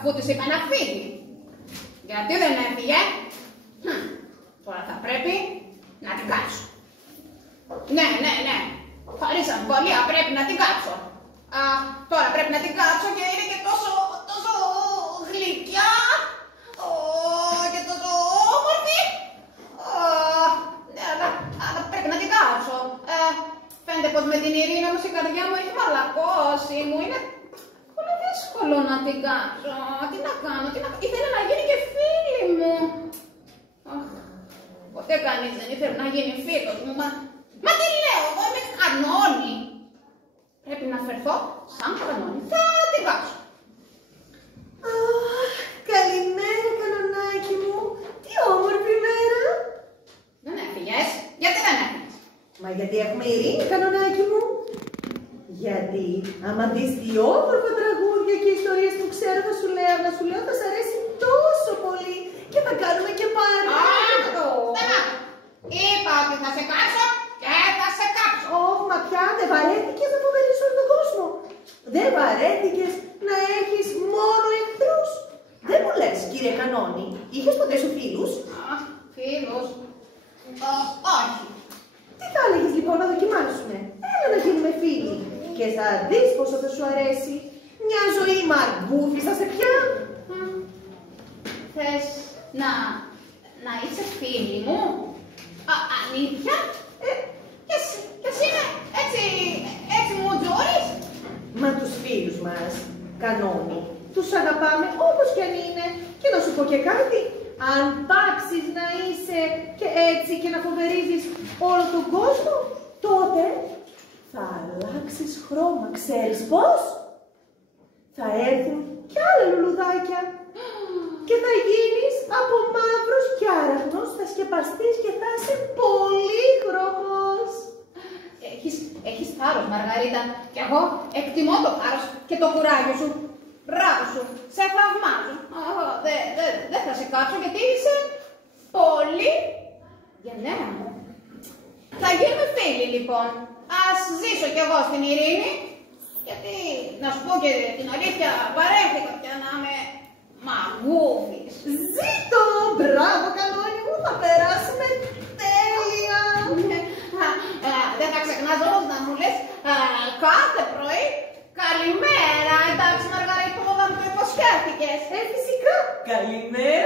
αφού της είπα να φύγει. Γιατί δεν έφυγε? Τώρα θα πρέπει να την κάψω. Ναι. Χωρίς αμφιβολία πρέπει να την κάψω. Τώρα πρέπει να την κάψω και είναι και τόσο γλυκιά και τόσο όμορφη. Ναι, αλλά πρέπει να την κάψω. Φαίνεται πως με την Ειρήνη όμως η καρδιά μου έχει μαλακώσει. Μου είναι πολύ δύσκολο να την κάψω. Τι να κάνω, ήθελε να γίνει και φίλη μου. Ποτέ κανείς δεν ήθελε να γίνει φίλος μου. Μα τι λέω, εγώ είμαι κανόνι. Πρέπει να φερθώ σαν κανόνι. Θα την κάψω. Καλημέρα, κανονάκι μου. Τι όμορφη μέρα. Δεν έφυγες. Γιατί δεν έφυγες? Μα γιατί έχουμε Ειρήνη, κανονάκι μου. Γιατί άμα δεις τι όμορφα τραγούδια και ιστορίες που ξέρω θα σου λέω, θα σ' αρέσει τόσο πολύ και θα κάνουμε και παρέα. Είπα ότι θα σε κάψω και θα σε κάψω. Όχι, μα πια δεν βαρέθηκες να φοβερείς όλο τον κόσμο. Δεν βαρέθηκες να έχεις μόνο εχθρούς. Δεν μου λες, κύριε Κανόνι, είχες ποτέ σου φίλους? Φίλους? Όχι. Τι θα έλεγες λοιπόν να δοκιμάσουμε? Έλα να γίνουμε φίλοι και θα δεις πόσο θα σου αρέσει. Μια ζωή μαγκούφι θα σε πια. Θες να είσαι φίλη μου? Αλήθεια? Και εσύ είναι έτσι μου τζόρις? Μα τους φίλους μας, Κανόνι, τους αγαπάμε όπως κι αν είναι. Και να σου πω και κάτι, αν πάψεις να είσαι και έτσι και να φοβερίζεις όλο τον κόσμο, τότε θα αλλάξεις χρώμα. Ξέρεις πώς? Θα έρθουν κι άλλα λουλουδάκια και θα γίνεις από μαύρος και άραχνος, θα σκεπαστείς και θα είσαι πολύχρωμος. Έχεις θάρρος, Μαργαρίτα, και εγώ εκτιμώ το θάρρος και το κουράγιο σου. Μπράβο σου, σε θαυμάζω. Δεν θα σε κάψω γιατί είσαι πολύ γενναία μου. Θα γίνουμε φίλοι λοιπόν. Ας ζήσω κι εγώ στην Ειρήνη, γιατί να σου πω και την αλήθεια βαρέθηκα πια να είμαι μαγούφης. Ζήτω! Μπράβο, Κανόνι μου, θα περάσουμε τέλεια! Δεν θα ξεχνάς όμως να μου λες κάθε πρωί καλημέρα. Εντάξει, Μαργαρίτα, όταν το υποσχέθηκες. Φυσικά. Καλημέρα.